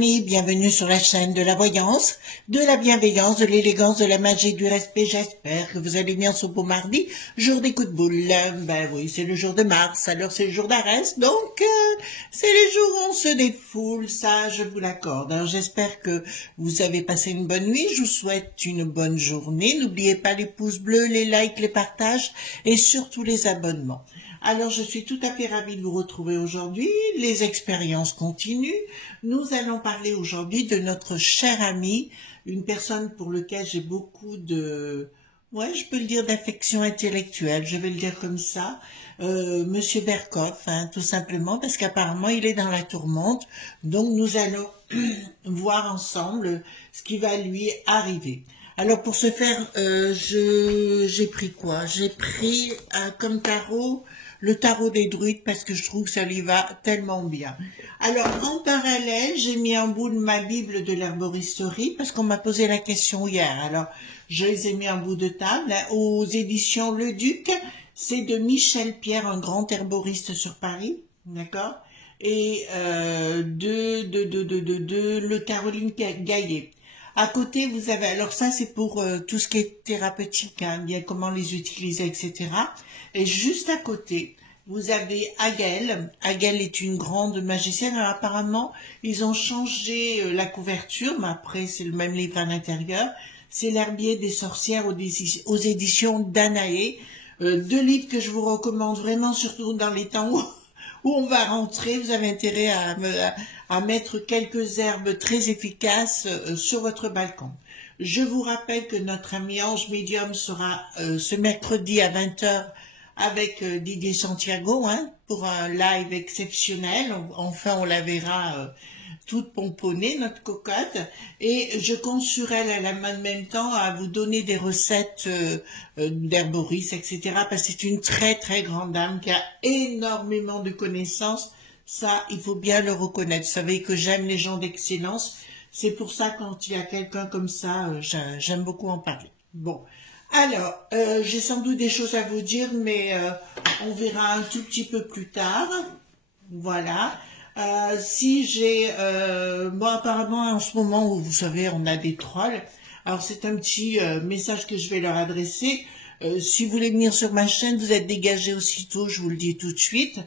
amis, bienvenue sur la chaîne de la voyance, de la bienveillance, de l'élégance, de la magie, du respect. J'espère que vous allez bien ce beau mardi, jour des coups de boule. Ben oui, c'est le jour de mars, alors c'est le jour d'Arès, donc c'est les jours où on se défoule, ça je vous l'accorde. Alors j'espère que vous avez passé une bonne nuit, je vous souhaite une bonne journée. N'oubliez pas les pouces bleus, les likes, les partages et surtout les abonnements. Alors, je suis tout à fait ravie de vous retrouver aujourd'hui. Les expériences continuent. Nous allons parler aujourd'hui de notre cher ami, une personne pour laquelle j'ai beaucoup de, ouais, je peux le dire d'affection intellectuelle, je vais le dire comme ça, Monsieur Berkoff, hein, tout simplement, parce qu'apparemment il est dans la tourmente. Donc, nous allons voir ensemble ce qui va lui arriver. Alors, pour ce faire, j'ai pris quoi? J'ai pris comme tarot le tarot des druides parce que je trouve que ça lui va tellement bien. Alors, en parallèle, j'ai mis en bout de ma Bible de l'herboristerie parce qu'on m'a posé la question hier. Alors, je les ai mis en bout de table hein, aux éditions Le Duc. C'est de Michel Pierre, un grand herboriste sur Paris, d'accord? Et le Caroline Gaillet. À côté, vous avez, alors ça c'est pour tout ce qui est thérapeutique, hein, bien comment les utiliser, etc. Et juste à côté, vous avez Aguel. Aguel est une grande magicienne. Alors apparemment, ils ont changé la couverture, mais après c'est le même livre à l'intérieur. C'est l'herbier des sorcières aux éditions Danaé. Deux livres que je vous recommande vraiment, surtout dans les temps où on va rentrer. Vous avez intérêt à mettre quelques herbes très efficaces sur votre balcon. Je vous rappelle que notre ami Ange Médium sera ce mercredi à 20h avec Didier Santiago hein, pour un live exceptionnel. Enfin, on la verra toute pomponnée, notre cocotte. Et je compte sur elle en même temps à vous donner des recettes d'herboris, etc. Parce que c'est une très très grande dame qui a énormément de connaissances. Ça, il faut bien le reconnaître. Vous savez que j'aime les gens d'excellence. C'est pour ça, quand il y a quelqu'un comme ça, j'aime beaucoup en parler. Bon, alors, j'ai sans doute des choses à vous dire, mais on verra un tout petit peu plus tard. Voilà. Si j'ai... moi, apparemment, en ce moment où, vous savez, on a des trolls, alors c'est un petit message que je vais leur adresser. Si vous voulez venir sur ma chaîne, vous êtes dégagé aussitôt, je vous le dis tout de suite.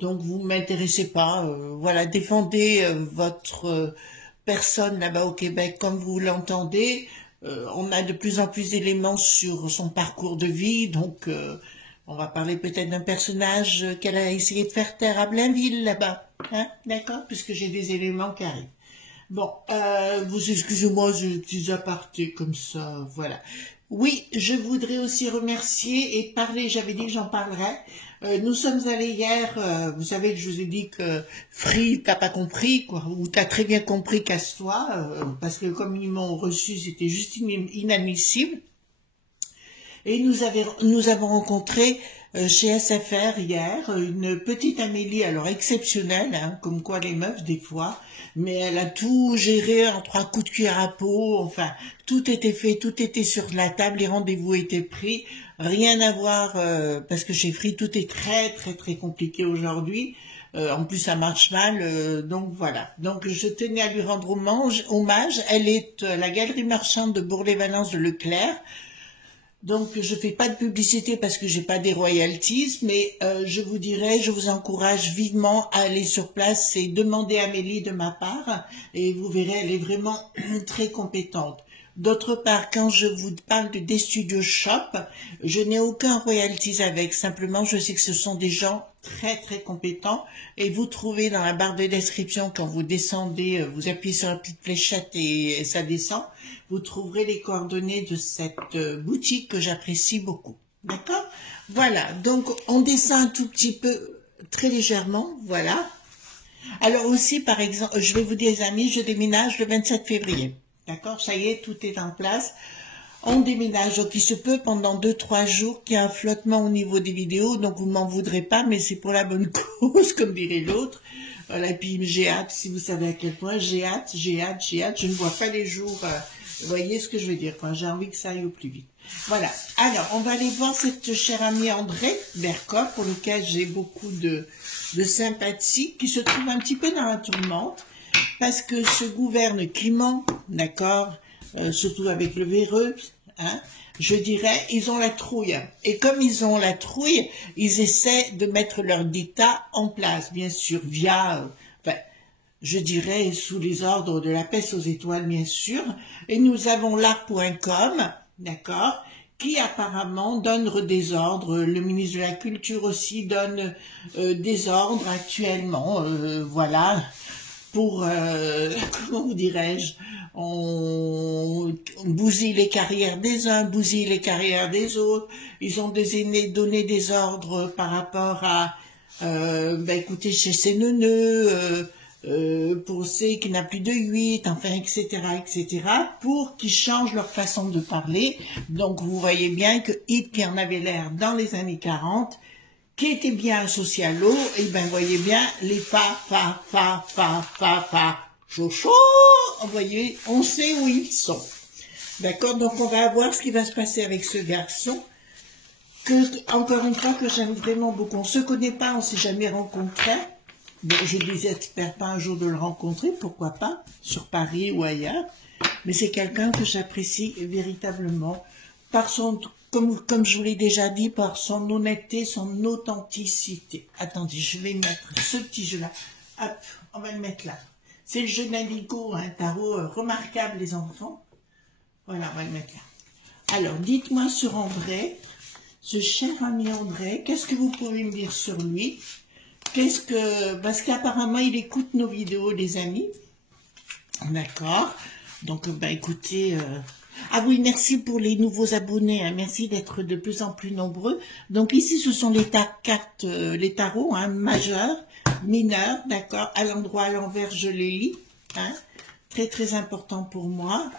Donc vous m'intéressez pas, voilà, défendez votre personne là-bas au Québec comme vous l'entendez. On a de plus en plus d'éléments sur son parcours de vie, donc on va parler peut-être d'un personnage qu'elle a essayé de faire taire à Blainville là-bas, hein, d'accord, puisque j'ai des éléments qui arrivent. Bon, vous excusez-moi, j'ai des petits apartés comme ça, voilà. Oui, je voudrais aussi remercier et parler, j'avais dit que j'en parlerais. Nous sommes allés hier, vous savez que je vous ai dit que Free, t'as pas compris, quoi, ou t'as très bien compris, casse-toi, parce que comme ils m'ont reçu, c'était juste inadmissible. Et nous avons rencontré chez SFR hier une petite Amélie, alors exceptionnelle, hein, comme quoi les meufs des fois, mais elle a tout géré en 3 coups de cuillère à peau, enfin, tout était fait, tout était sur la table, les rendez-vous étaient pris, rien à voir, parce que chez Free, tout est très très très compliqué aujourd'hui, en plus ça marche mal, donc voilà. Donc je tenais à lui rendre hommage, elle est la galerie marchande de Bourg-les-Valences de Leclerc. Donc je fais pas de publicité parce que j'ai pas des royalties, mais je vous dirais, je vous encourage vivement à aller sur place et demander à Amélie de ma part, et vous verrez, elle est vraiment très compétente. D'autre part, quand je vous parle de des studios shop, je n'ai aucun royalties avec, simplement je sais que ce sont des gens très très compétents, et vous trouvez dans la barre de description, quand vous descendez, vous appuyez sur la petite fléchette et ça descend, vous trouverez les coordonnées de cette boutique que j'apprécie beaucoup. D'accord? Voilà, donc on descend un tout petit peu, très légèrement, voilà. Alors aussi, par exemple, je vais vous dire, les amis, je déménage le 27 février. D'accord? Ça y est, tout est en place. On déménage, donc il se peut pendant 2-3 jours qu'il y ait un flottement au niveau des vidéos, donc vous m'en voudrez pas, mais c'est pour la bonne cause, comme dirait l'autre. Voilà, et puis j'ai hâte, si vous savez à quel point, j'ai hâte, je ne vois pas les jours, vous voyez ce que je veux dire, j'ai envie que ça aille au plus vite. Voilà, alors on va aller voir cette chère amie André Berkoff, pour lequel j'ai beaucoup de sympathie, qui se trouve un petit peu dans la tourmente. parce que ce gouvernement, d'accord, surtout avec le véreux, hein, je dirais, ils ont la trouille. Et comme ils ont la trouille, ils essaient de mettre leur dictat en place, bien sûr, via, enfin, je dirais, sous les ordres de la peste aux étoiles, bien sûr. Et nous avons l'art.com, d'accord, qui apparemment donne des ordres. Le ministre de la Culture aussi donne des ordres actuellement, voilà, pour, comment vous dirais-je, on bousille les carrières des uns, bousille les carrières des autres. Ils ont donné des ordres par rapport à, écoutez, chez ces neuneux, pour ceux qui n'ont plus de 8, enfin, etc., etc., pour qu'ils changent leur façon de parler. Donc, vous voyez bien que Hit, qui en avait l'air dans les années 40, qui était bien un socialo, et ben, vous voyez bien, les fa, chaud, vous voyez, on sait où ils sont. D'accord? Donc, on va voir ce qui va se passer avec ce garçon, que, encore une fois, que j'aime vraiment beaucoup. On se connaît pas, on s'est jamais rencontrés. Bon, je ne espère pas un jour de le rencontrer, pourquoi pas, sur Paris ou ailleurs, mais c'est quelqu'un que j'apprécie véritablement, par son, comme je vous l'ai déjà dit, par son honnêteté, son authenticité. Attendez, je vais mettre ce petit jeu-là, hop, on va le mettre là. C'est le jeu d'Indigo, un tarot remarquable, les enfants. Voilà, on va le mettre là. Alors, dites-moi sur André, ce cher ami André, qu'est-ce que vous pouvez me dire sur lui? Parce qu'apparemment, il écoute nos vidéos, les amis. D'accord. Donc, écoutez, ah oui, merci pour les nouveaux abonnés, hein. Merci d'être de plus en plus nombreux. Donc ici, ce sont les cartes, les tarots, hein, majeurs, mineurs, d'accord. À l'endroit, à l'envers, je les lis, hein. Très, très important pour moi.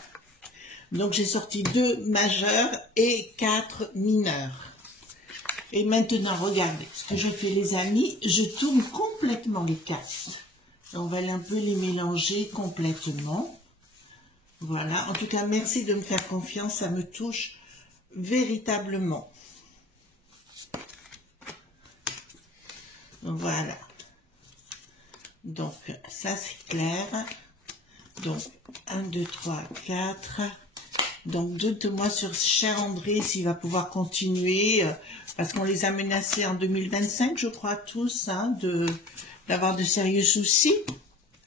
Donc, j'ai sorti 2 majeurs et 4 mineurs. Et maintenant, regardez, ce que je fais, les amis, je tourne complètement les cartes. On va un peu les mélanger complètement. Voilà, en tout cas, merci de me faire confiance, ça me touche véritablement. Voilà. Donc, ça c'est clair. Donc, 1, 2, 3, 4. Donc, dites-moi sur cher André s'il va pouvoir continuer, parce qu'on les a menacés en 2025, je crois tous, hein, d'avoir de sérieux soucis,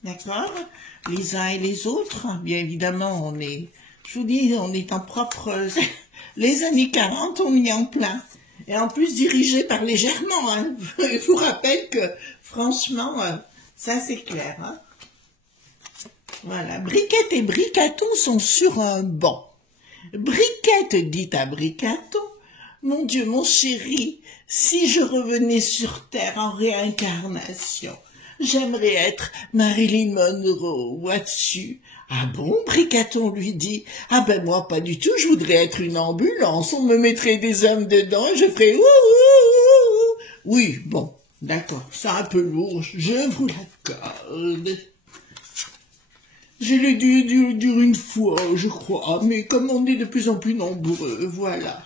d'accord, les uns et les autres. Bien évidemment, on est, je vous dis, on est en propre, les années 40, on y est en plein. Et en plus dirigé par les Germains, hein. Je vous rappelle que, franchement, ça c'est clair, hein. Voilà, Briquette et Bricaton sont sur un banc. Briquette dit à Bricaton, « Mon Dieu, mon chéri, si je revenais sur Terre en réincarnation, j'aimerais être Marilyn Monroe, vois-tu ?» Ah bon, Bricaton lui dit, « Ah ben moi pas du tout, je voudrais être une ambulance, on me mettrait des hommes dedans et je ferais ouh, ouh, ouh. » Oui, bon, d'accord, c'est un peu lourd, je vous l'accorde. Je l'ai dû dire une fois, je crois, mais comme on est de plus en plus nombreux, voilà.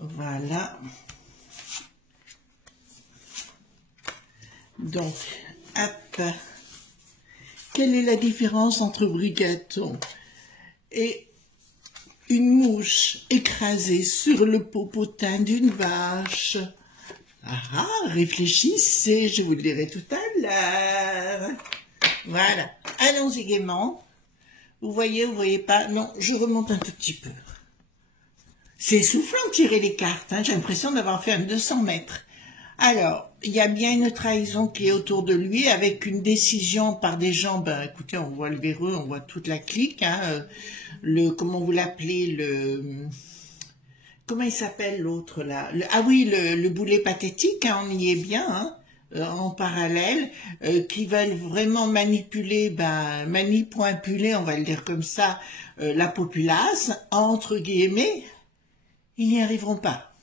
Voilà. Donc, hop. Quelle est la différence entre Bricaton et une mouche écrasée sur le popotin d'une vache? Ah, réfléchissez, je vous le dirai tout à l'heure. Voilà, allons-y gaiement. Vous voyez pas? Non, je remonte un tout petit peu. C'est essoufflant de tirer les cartes, hein. J'ai l'impression d'avoir fait un 200 mètres. Alors, il y a bien une trahison qui est autour de lui, avec une décision par des gens, écoutez, on voit le véreux, on voit toute la clique, hein, comment vous l'appelez, comment il s'appelle l'autre là? Ah oui, le boulet pathétique, hein, on y est bien, hein. En parallèle, qui veulent vraiment manipuler, manipuler, on va le dire comme ça, la populace, entre guillemets, ils n'y arriveront pas.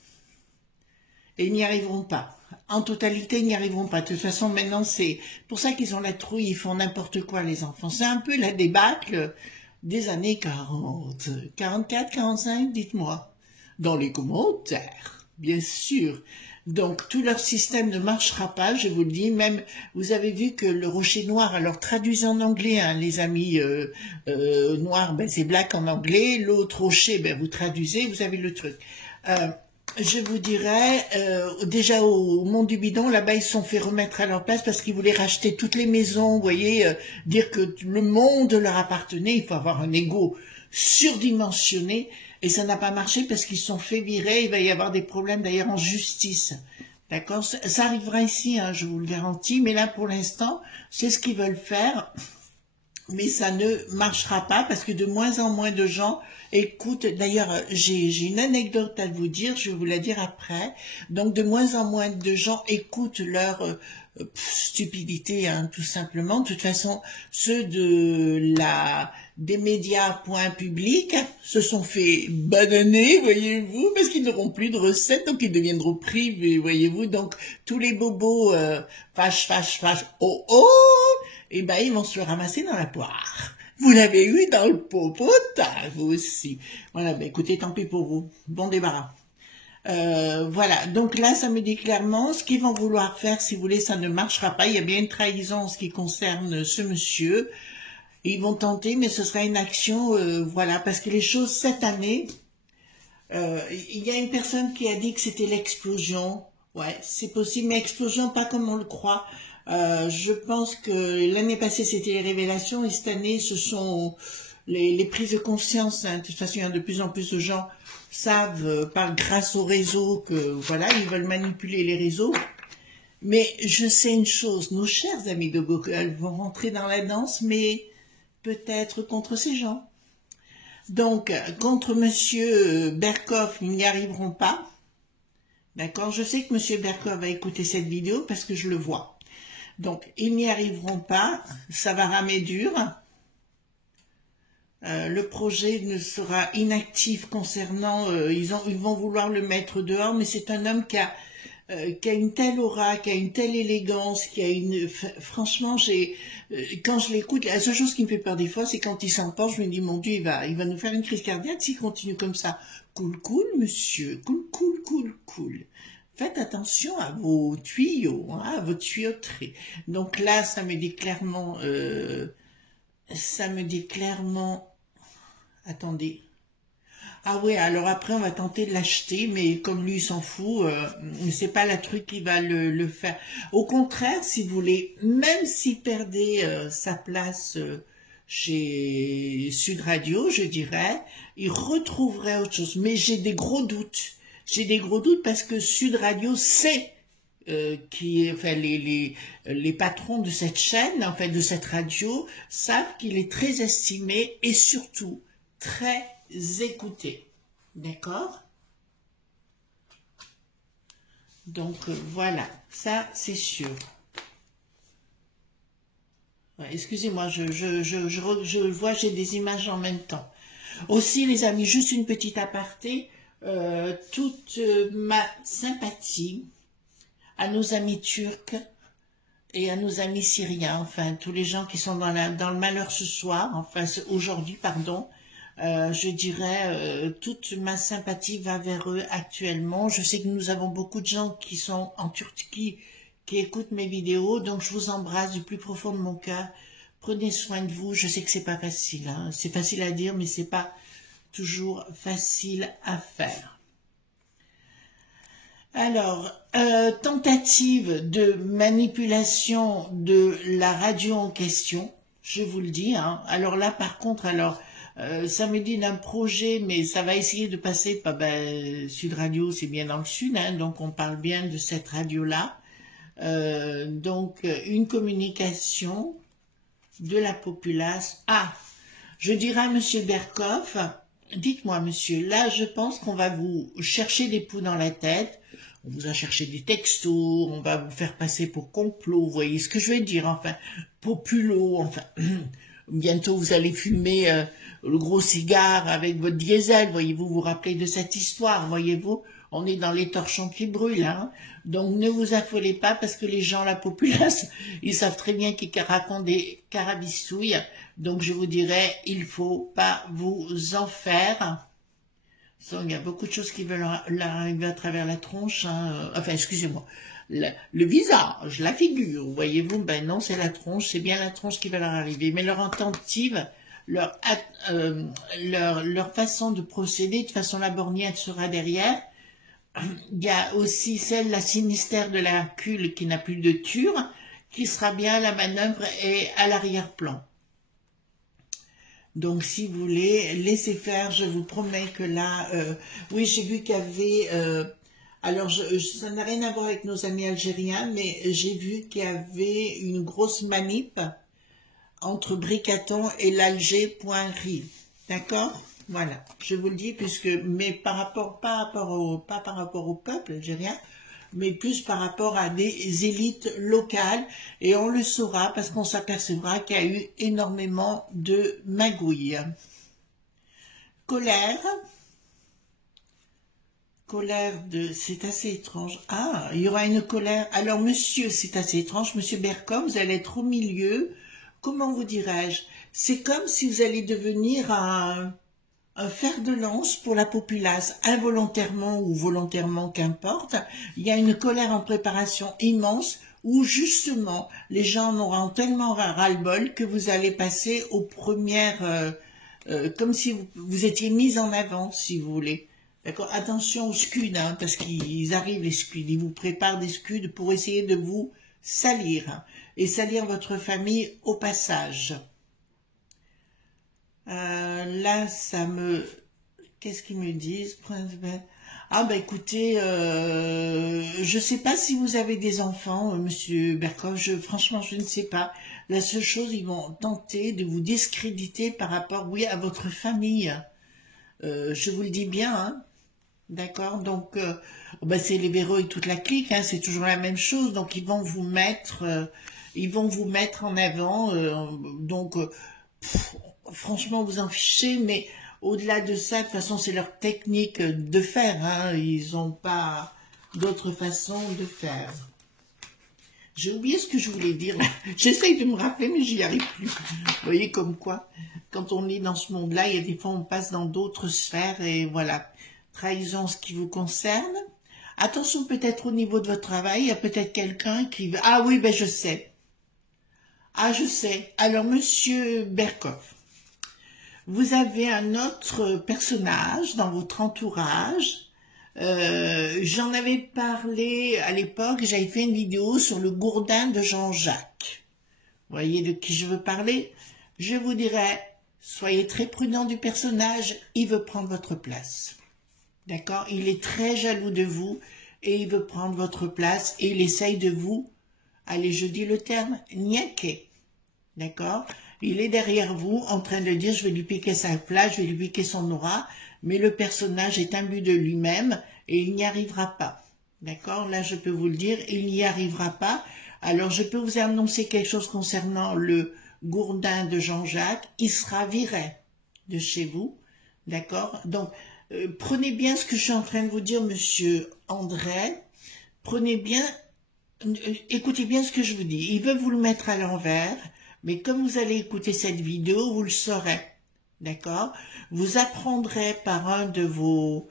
Et ils n'y arriveront pas. En totalité, ils n'y arriveront pas. De toute façon, maintenant, c'est pour ça qu'ils ont la trouille, ils font n'importe quoi, les enfants. C'est un peu la débâcle des années 40, 44, 45, dites-moi, dans les commentaires, bien sûr. Donc, tout leur système ne marchera pas, je vous le dis. Même, vous avez vu que le rocher noir, alors traduisez en anglais, hein, les amis noirs, ben, c'est black en anglais. L'autre rocher, ben, vous traduisez, vous avez le truc. Je vous dirais, déjà au Monde du Bidon, là-bas, ils se sont fait remettre à leur place parce qu'ils voulaient racheter toutes les maisons, vous voyez, dire que le monde leur appartenait. Il faut avoir un ego surdimensionné. Et ça n'a pas marché parce qu'ils se sont fait virer. Il va y avoir des problèmes d'ailleurs en justice. D'accord? Ça arrivera ici, hein, je vous le garantis. Mais là, pour l'instant, c'est ce qu'ils veulent faire. Mais ça ne marchera pas parce que de moins en moins de gens écoutent. D'ailleurs, j'ai une anecdote à vous dire, je vais vous la dire après. Donc, de moins en moins de gens écoutent leur stupidité, hein, tout simplement. De toute façon, ceux des médias point public se sont fait bananer, voyez-vous, parce qu'ils n'auront plus de recettes, donc ils deviendront privés, voyez-vous. Donc, tous les bobos fâche, oh, oh, et ben ils vont se le ramasser dans la poire. Vous l'avez eu dans le popotin, vous aussi. Voilà, ben écoutez, tant pis pour vous. Bon débarras. Voilà, donc là, ça me dit clairement, ce qu'ils vont vouloir faire, si vous voulez, ça ne marchera pas. Il y a bien une trahison en ce qui concerne ce monsieur. Ils vont tenter, mais ce sera une action, voilà, parce que les choses, cette année, il y a une personne qui a dit que c'était l'explosion. Ouais, c'est possible, mais explosion, pas comme on le croit. Je pense que l'année passée, c'était les révélations, et cette année, ce sont les prises de conscience. Hein. De toute façon, il y a de plus en plus de gens savent, grâce au réseau, que voilà, ils veulent manipuler les réseaux. Mais je sais une chose, nos chers amis de Google vont rentrer dans la danse, mais peut-être contre ces gens. Donc, contre Monsieur Berkoff, ils n'y arriveront pas. D'accord? Je sais que Monsieur Berkoff va écouter cette vidéo parce que je le vois. Donc, ils n'y arriveront pas. Ça va ramer dur. Le projet ne sera inactif concernant... ils vont vouloir le mettre dehors, mais c'est un homme qui a une telle aura, qui a une telle élégance, qui a une... Franchement, quand je l'écoute, la seule chose qui me fait peur des fois, c'est quand il s'emporte, je me dis, mon Dieu, il va nous faire une crise cardiaque s'il continue comme ça. Cool, cool, monsieur. Cool, cool, cool, cool. Faites attention à vos tuyaux, hein, à vos tuyauteries. Donc là, ça me dit clairement... Attendez. Ah ouais, alors après on va tenter de l'acheter, mais comme lui il s'en fout, c'est pas la truc qui va le faire. Au contraire, si vous voulez, même s'il perdait sa place chez Sud Radio, je dirais, il retrouverait autre chose. Mais j'ai des gros doutes. J'ai des gros doutes parce que Sud Radio sait enfin les patrons de cette chaîne, en fait de cette radio, savent qu'il est très estimé et surtout très écouté. D'accord? Donc voilà, ça c'est sûr. Ouais, excusez-moi, je vois, j'ai des images en même temps. Aussi les amis, juste une petite aparté, toute ma sympathie à nos amis turcs et à nos amis syriens, enfin tous les gens qui sont dans le malheur ce soir, enfin aujourd'hui, pardon, je dirais toute ma sympathie va vers eux actuellement. Je sais que nous avons beaucoup de gens qui sont en Turquie, qui écoutent mes vidéos, donc je vous embrasse du plus profond de mon cœur. Prenez soin de vous, je sais que c'est pas facile, hein. C'est facile à dire, mais c'est pas toujours facile à faire. Alors, tentative de manipulation de la radio en question, je vous le dis, hein. Alors là, par contre, ça me dit d'un projet, mais ça va essayer de passer par Sud Radio, c'est bien dans le sud, hein, donc on parle bien de cette radio-là. Donc, une communication de la populace. Ah, je dirais à Monsieur Berkoff, dites-moi, monsieur, là, je pense qu'on va vous chercher des poux dans la tête. On vous a cherché des textos, on va vous faire passer pour complot, vous voyez ce que je veux dire, enfin, populo, enfin, bientôt vous allez fumer le gros cigare avec votre diesel, voyez-vous, vous rappelez de cette histoire, voyez-vous, on est dans les torchons qui brûlent, hein. Donc ne vous affolez pas parce que les gens, la populace, ils savent très bien qu'ils racontent des carabistouilles, donc je vous dirais, il faut pas vous en faire. Il y a beaucoup de choses qui veulent leur arriver à travers la tronche, hein. Enfin, excusez-moi, le visage, la figure, voyez-vous, ben non, c'est la tronche, c'est bien la tronche qui va leur arriver. Mais leur intentive, leur façon de procéder, de façon labornienne sera derrière. Il y a aussi celle, la sinistère de la Hercule, qui n'a plus de ture, qui sera bien à la manœuvre et à l'arrière-plan. Donc, si vous voulez, laissez faire, je vous promets que là, oui, j'ai vu qu'il y avait, alors ça n'a rien à voir avec nos amis algériens, mais j'ai vu qu'il y avait une grosse manip entre Bricaton et l'Alger.ri, d'accord? Voilà, je vous le dis, mais pas par rapport au peuple algérien, mais plus par rapport à des élites locales, et on le saura parce qu'on s'apercevra qu'il y a eu énormément de magouilles. Colère c'est assez étrange. Ah, il y aura une colère. Alors, monsieur, c'est assez étrange, monsieur Berkov, vous allez être au milieu. Comment vous dirais-je? C'est comme si vous allez devenir un fer de lance pour la populace, involontairement ou volontairement, qu'importe. Il y a une colère en préparation immense où justement les gens en auront tellement ras-le-bol que vous allez passer aux premières, comme si vous étiez mis en avant, si vous voulez. D'accord? Attention aux scuds, hein, parce qu'ils arrivent les scuds, ils vous préparent des scuds pour essayer de vous salir et salir votre famille au passage. Là, qu'est-ce qu'ils me disent? Ah, bah écoutez, je sais pas si vous avez des enfants, monsieur Berkov, franchement, je ne sais pas. La seule chose, ils vont tenter de vous discréditer par rapport, oui, à votre famille. Je vous le dis bien, hein. D'accord? Donc, bah, c'est les Véro et toute la clique, hein, c'est toujours la même chose. Donc, ils vont vous mettre en avant. Franchement, vous en fichez, mais au-delà de ça, de toute façon, c'est leur technique de faire, hein. Ils n'ont pas d'autre façon de faire. J'ai oublié ce que je voulais dire. J'essaye de me rappeler, mais j'y arrive plus. Vous voyez comme quoi, quand on est dans ce monde-là, il y a des fois, on passe dans d'autres sphères, et voilà. Trahison, ce qui vous concerne. Attention, peut-être au niveau de votre travail, il y a peut-être quelqu'un qui... Ah oui, ben je sais. Ah, je sais. Alors, monsieur Berkov, vous avez un autre personnage dans votre entourage. J'en avais parlé à l'époque, j'avais fait une vidéo sur le gourdin de Jean-Jacques. Vous voyez de qui je veux parler? Je vous dirais, soyez très prudent du personnage, il veut prendre votre place. D'accord? Il est très jaloux de vous et il veut prendre votre place et il essaye de vous, allez, je dis le terme, niaquer. D'accord? Il est derrière vous en train de dire, je vais lui piquer sa place, je vais lui piquer son aura, mais le personnage est imbu de lui-même et il n'y arrivera pas. D'accord? Là, je peux vous le dire, il n'y arrivera pas. Alors, je peux vous annoncer quelque chose concernant le gourdin de Jean-Jacques. Il sera viré de chez vous. D'accord? Donc, prenez bien ce que je suis en train de vous dire, monsieur André. Prenez bien, écoutez bien ce que je vous dis. Il veut vous le mettre à l'envers, mais comme vous allez écouter cette vidéo, vous le saurez. D'accord? Vous apprendrez par un de vos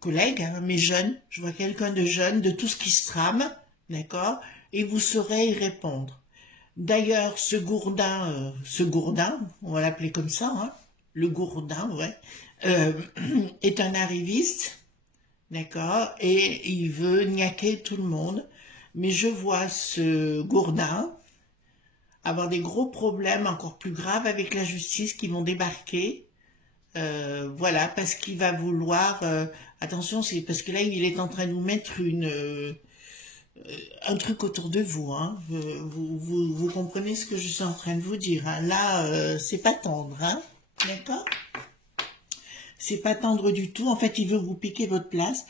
collègues, hein, mais jeunes, je vois quelqu'un de jeune, de tout ce qui se trame, d'accord? Et vous saurez y répondre. D'ailleurs, ce gourdin, on va l'appeler comme ça, hein, le gourdin, ouais, est un arriviste, d'accord, et il veut niaquer tout le monde, mais je vois ce gourdin avoir des gros problèmes encore plus graves avec la justice qui vont débarquer, voilà, parce qu'il va vouloir, attention, c'est parce que là, il est en train de vous mettre un truc autour de vous, hein, vous comprenez ce que je suis en train de vous dire, hein. Là, c'est pas tendre, hein, d'accord? C'est pas tendre du tout. En fait, il veut vous piquer votre place.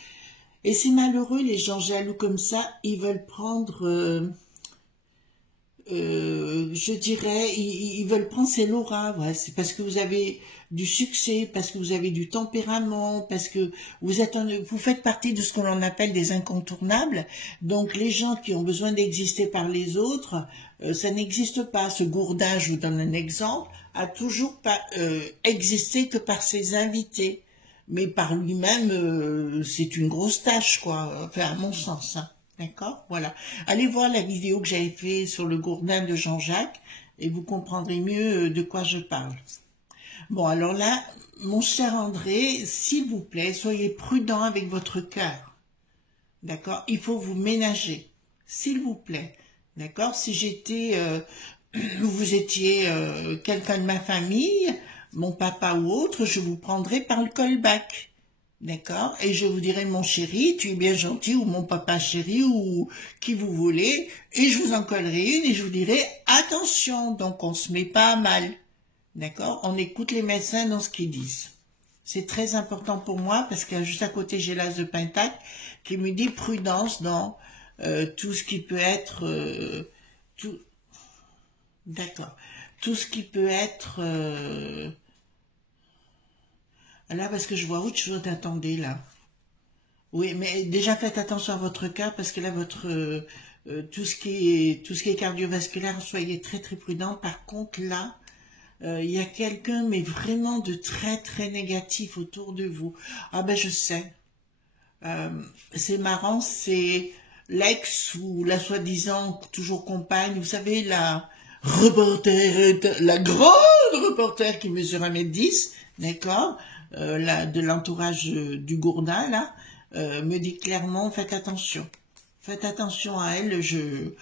Et c'est malheureux, les gens jaloux comme ça, ils veulent prendre, je dirais, ils veulent prendre ses lauras. Ouais. C'est parce que vous avez du succès, parce que vous avez du tempérament, parce que vous faites partie de ce qu'on appelle des incontournables. Donc, les gens qui ont besoin d'exister par les autres, ça n'existe pas. Ce gourdin, je vous donne un exemple, a toujours pas existé que par ses invités. mais par lui-même, c'est une grosse tâche, quoi, enfin, à mon sens, hein. D'accord? Voilà. Allez voir la vidéo que j'avais fait sur le gourdin de Jean-Jacques, et vous comprendrez mieux de quoi je parle. Bon, alors là, mon cher André, s'il vous plaît, soyez prudent avec votre cœur. D'accord? Il faut vous ménager, s'il vous plaît. D'accord? Si j'étais, vous étiez quelqu'un de ma famille, mon papa ou autre, je vous prendrais par le callback. D'accord? Et je vous dirais, mon chéri, tu es bien gentil, ou mon papa chéri, ou qui vous voulez, et je vous en collerai une, et je vous dirai, attention, donc on se met pas à mal. D'accord? On écoute les médecins dans ce qu'ils disent. C'est très important pour moi, parce que juste à côté, j'ai l'as de Pentacle, qui me dit prudence dans tout ce qui peut être... tout... D'accord. Tout ce qui peut être... Là, parce que je vois autre chose, attendez, là. Oui, mais déjà faites attention à votre cœur, parce que là, votre tout ce qui est cardiovasculaire, soyez très très prudent. Par contre, là, il y a quelqu'un, mais vraiment de très très négatif autour de vous. Ah ben, je sais. C'est marrant, c'est l'ex ou la soi-disant toujours compagne, vous savez, la reporter, la grande reporter qui mesure 1,10 m, d'accord, de l'entourage du Gourdin, là, me dit clairement, faites attention. Faites attention à elle, je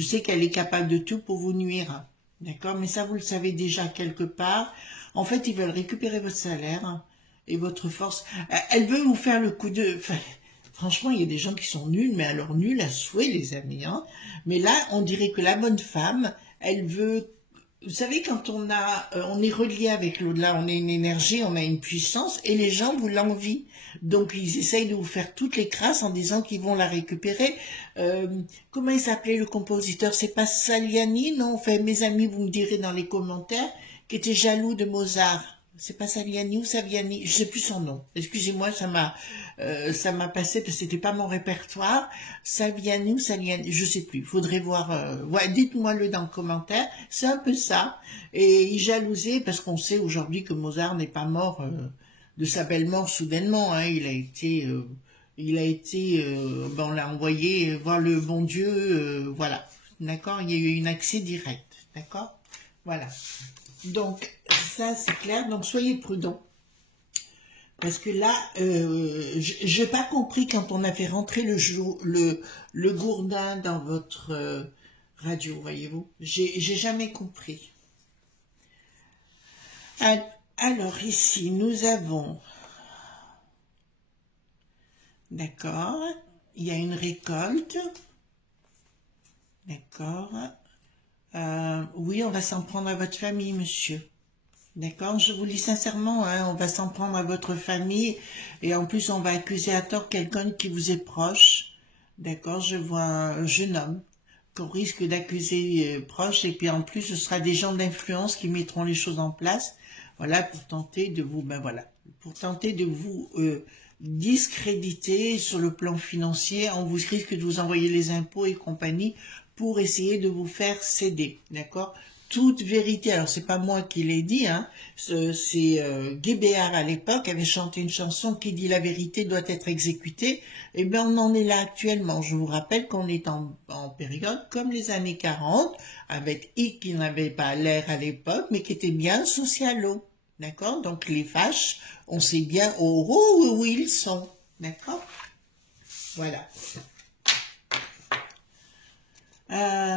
sais qu'elle est capable de tout pour vous nuire. D'accord? Mais ça, vous le savez déjà quelque part. En fait, ils veulent récupérer votre salaire, hein, et votre force. Elle veut vous faire le coup de... Enfin, franchement, il y a des gens qui sont nuls, mais alors nuls à souhait, les amis, hein. Mais là, on dirait que la bonne femme, elle veut... Vous savez, quand on est relié avec l'au-delà, on a une énergie, on a une puissance, et les gens vous l'envient. Donc, ils essayent de vous faire toutes les crasses en disant qu'ils vont la récupérer. Comment il s'appelait le compositeur? C'est pas Saliani, non? Enfin, mes amis, vous me direz dans les commentaires, qui était jaloux de Mozart. C'est pas Saliani ou Saviani, je sais plus son nom. Excusez-moi, ça m'a passé parce que c'était pas mon répertoire. Saviani ou Saliani, je sais plus. Faudrait voir. Ouais, dites-moi le dans le commentaire. C'est un peu ça. Et il jalousait parce qu'on sait aujourd'hui que Mozart n'est pas mort de sa belle mort soudainement. Hein. Il a été, ben, on l'a envoyé voir le bon Dieu. Voilà, d'accord. Il y a eu un accès direct, d'accord. Voilà. Donc, ça, c'est clair. Donc, soyez prudents. Parce que là, je n'ai pas compris quand on a fait rentrer le Gourdin dans votre radio, voyez-vous. J'ai jamais compris. Alors, ici, nous avons... D'accord. Il y a une récolte. D'accord. Oui, on va s'en prendre à votre famille, monsieur. D'accord, je vous le dis sincèrement, hein, on va s'en prendre à votre famille et en plus on va accuser à tort quelqu'un qui vous est proche. D'accord, je vois un jeune homme qu'on risque d'accuser proche et puis en plus ce sera des gens d'influence qui mettront les choses en place. Voilà, pour tenter de vous, ben voilà, pour tenter de vous discréditer sur le plan financier. On vous risque de vous envoyer les impôts et compagnie pour essayer de vous faire céder, d'accord? Toute vérité, alors c'est pas moi qui l'ai dit, hein, c'est Guy Béard à l'époque avait chanté une chanson qui dit la vérité doit être exécutée. Eh bien on en est là actuellement. Je vous rappelle qu'on est en période comme les années 40, avec I qui n'avait pas l'air à l'époque, mais qui était bien socialo, d'accord? Donc les fâches, on sait bien où ils sont, d'accord? Voilà.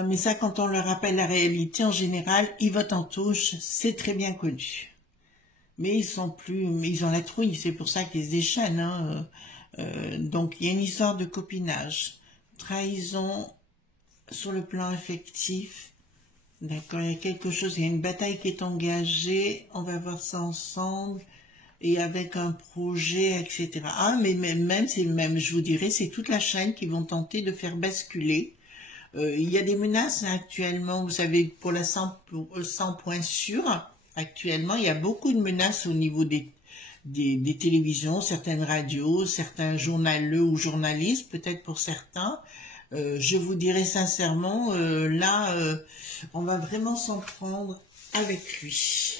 Mais ça, quand on leur rappelle la réalité, en général, ils votent en touche, c'est très bien connu. Mais ils ont la trouille, c'est pour ça qu'ils se déchaînent. Hein. Donc, il y a une histoire de copinage, trahison sur le plan affectif. D'accord, il y a quelque chose, il y a une bataille qui est engagée, on va voir ça ensemble, et avec un projet, etc. Ah, mais même, je vous dirais, c'est toute la chaîne qui vont tenter de faire basculer. Il y a des menaces actuellement, vous savez, pour la 100 points sûrs, actuellement, il y a beaucoup de menaces au niveau des télévisions, certaines radios, certains journaleux ou journalistes, peut-être pour certains. Je vous dirais sincèrement, là, on va vraiment s'en prendre avec lui.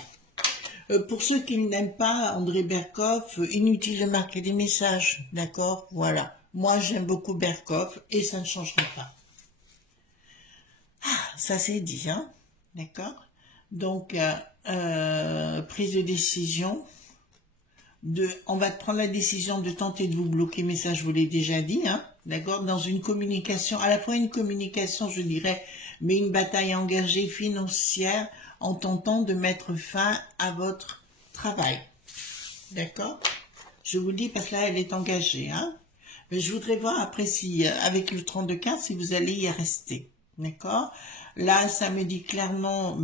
Pour ceux qui n'aiment pas André Berkoff, inutile de marquer des messages, d'accord? Voilà. Moi, j'aime beaucoup Berkoff et ça ne changera pas. Ah, ça c'est dit, hein? D'accord? Donc, prise de décision. On va prendre la décision de tenter de vous bloquer, mais ça je vous l'ai déjà dit, hein, d'accord, dans une communication, à la fois une communication, je dirais, mais une bataille engagée financière en tentant de mettre fin à votre travail, d'accord? Je vous le dis parce que là, elle est engagée, hein, mais je voudrais voir après si, avec le 32-15, si vous allez y rester, d'accord? Là, ça me dit clairement,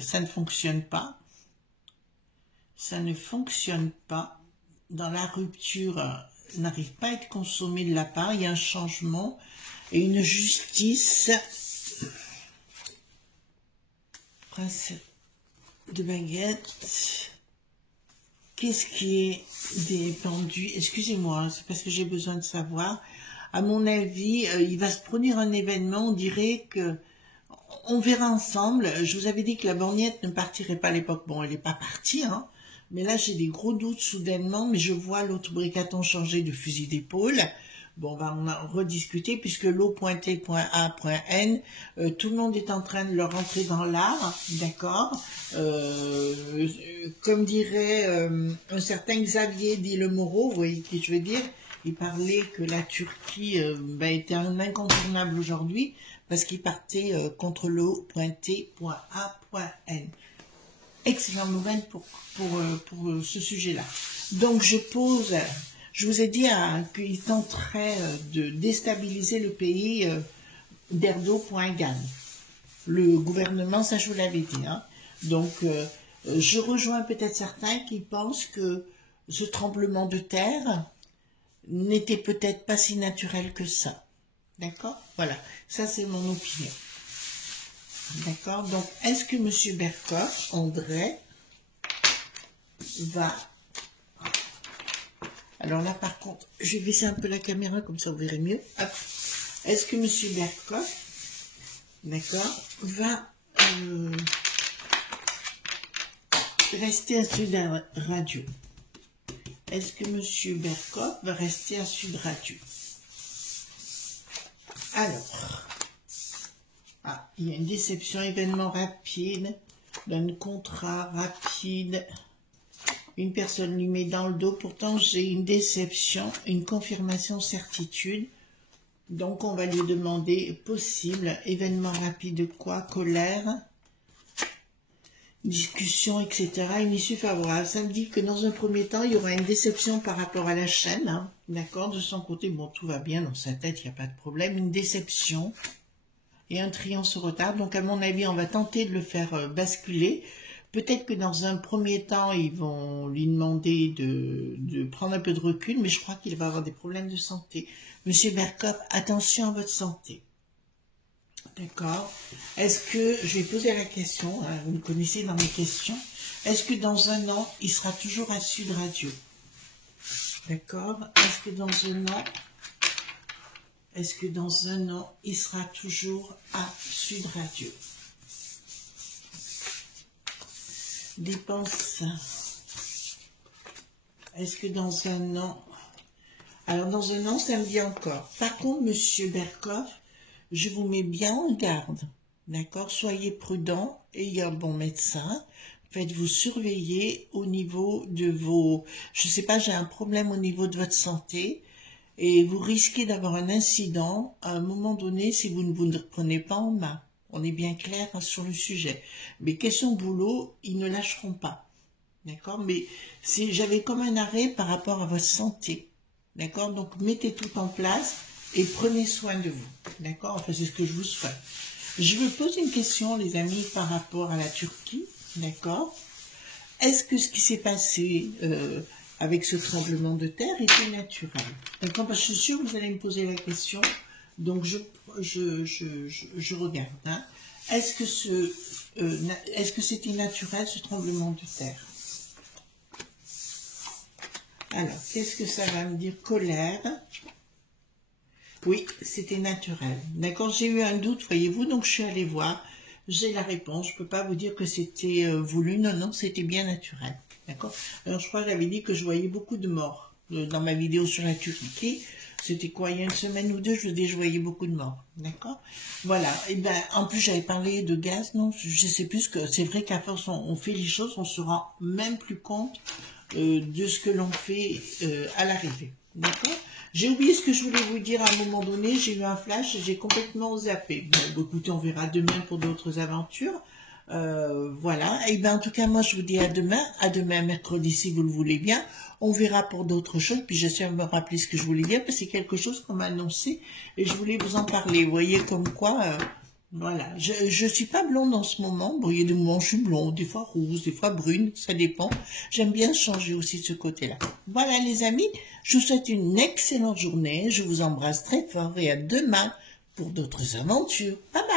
ça ne fonctionne pas. Ça ne fonctionne pas. Dans la rupture, n'arrive pas à être consommé de la part. Il y a un changement et une justice. Prince de baguette. Qu'est-ce qui est dépendu? Excusez-moi, c'est parce que j'ai besoin de savoir. À mon avis, il va se produire un événement. On dirait que on verra ensemble. Je vous avais dit que la borgnette ne partirait pas à l'époque. Bon, elle n'est pas partie, hein. Mais là, j'ai des gros doutes soudainement, mais je vois l'autre bricaton changer de fusil d'épaule. Bon, on va en rediscuter, puisque l'eau.t.a.n, tout le monde est en train de leur rentrer dans l'art, d'accord? Comme dirait un certain Xavier Moreau, vous voyez ce que je veux dire? Il parlait que la Turquie était un incontournable aujourd'hui, parce qu'il partait contre l'eau.t.a.n. Excellente nouvelle pour ce sujet-là. Donc, je vous ai dit qu'il tenterait de déstabiliser le pays d'Erdo.gan. Le gouvernement, ça je vous l'avais dit. Hein. Donc, je rejoins peut-être certains qui pensent que ce tremblement de terre n'était peut-être pas si naturel que ça. D'accord? Voilà, ça c'est mon opinion. D'accord, donc est-ce que M. Berkoff, André, va... Alors là par contre, je vais baisser un peu la caméra, comme ça vous verrez mieux. Est-ce que M. Berkoff, d'accord, va rester à Sud Radio? Est-ce que M. Berkoff va rester à Sud Radio? Alors... Ah, il y a une déception, événement rapide, d'un contrat rapide, une personne lui met dans le dos, pourtant j'ai une déception, une confirmation certitude, donc on va lui demander possible, événement rapide quoi, colère, discussion, etc., une issue favorable. Ça me dit que dans un premier temps, il y aura une déception par rapport à la chaîne, hein, d'accord, de son côté, bon, tout va bien dans sa tête, il n'y a pas de problème, une déception, et un triomphe se retarde. Donc, à mon avis, on va tenter de le faire basculer. Peut-être que dans un premier temps, ils vont lui demander de prendre un peu de recul, mais je crois qu'il va avoir des problèmes de santé. Monsieur Berkoff, attention à votre santé. D'accord? Est-ce que, je vais poser la question, hein, vous me connaissez dans mes questions, est-ce que dans un an, il sera toujours à Sud Radio? D'accord? Est-ce que dans un an, il sera toujours à Sud Radio? Dépenses. Est-ce que dans un an... Alors, dans un an, ça me dit encore. Par contre, Monsieur Berkoff, je vous mets bien en garde. D'accord? Soyez prudent, ayez un bon médecin. Faites-vous surveiller au niveau de vos... Je sais pas, j'ai un problème au niveau de votre santé. Et vous risquez d'avoir un incident à un moment donné si vous ne vous prenez pas en main. On est bien clair sur le sujet. Mais question boulot, ils ne lâcheront pas. D'accord? Mais j'avais comme un arrêt par rapport à votre santé. D'accord? Donc mettez tout en place et prenez soin de vous. D'accord? Enfin, c'est ce que je vous souhaite. Je vous pose une question, les amis, par rapport à la Turquie. D'accord? Est-ce que ce qui s'est passé... avec ce tremblement de terre était naturel. D'accord, parce que je suis sûre que vous allez me poser la question, donc je regarde. Hein. Est-ce que c'était naturel ce tremblement de terre? Alors, qu'est-ce que ça va me dire? Colère. Oui, c'était naturel. D'accord, j'ai eu un doute, voyez-vous, donc je suis allée voir. j'ai la réponse. Je peux pas vous dire que c'était voulu. Non, non, c'était bien naturel. D'accord. Alors, je crois que j'avais dit que je voyais beaucoup de morts dans ma vidéo sur la Turquie. C'était quoi, il y a une semaine ou deux, je vous dis, je voyais beaucoup de morts. D'accord. Voilà. Et ben, en plus, j'avais parlé de gaz. Non, je sais plus que c'est vrai qu'à force, on fait les choses, on se rend même plus compte de ce que l'on fait à l'arrivée. D'accord. J'ai oublié ce que je voulais vous dire à un moment donné, j'ai eu un flash, j'ai complètement zappé. Bon, écoutez, on verra demain pour d'autres aventures. Voilà, et ben en tout cas, moi je vous dis à demain mercredi si vous le voulez bien. On verra pour d'autres choses, puis j'essaie de me rappeler ce que je voulais dire, parce que c'est quelque chose qu'on m'a annoncé, et je voulais vous en parler. Vous voyez comme quoi... voilà, je suis pas blonde en ce moment. Bon, il y a des moments où je suis blonde, des fois rouge, des fois brune, ça dépend. J'aime bien changer aussi de ce côté-là. Voilà les amis, je vous souhaite une excellente journée. Je vous embrasse très fort et à demain pour d'autres aventures. Bye bye.